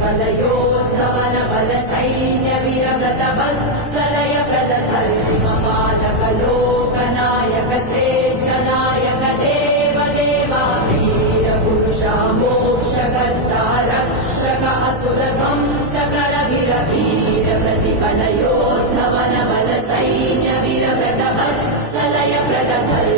प्रतिफलयोद्धवन बल सैन्य वीरव्रत वत्सलय प्रद धर्म पालक लोकनायक श्रेष्ठ नायक देव देवा वीर पुरुषा मोक्षकर्ता रक्षक असुर ध्वंसकर वीर वीर प्रतिफलयोद्धवन बल सैन्य वीरव्रत वत्सलय प्रद धर्म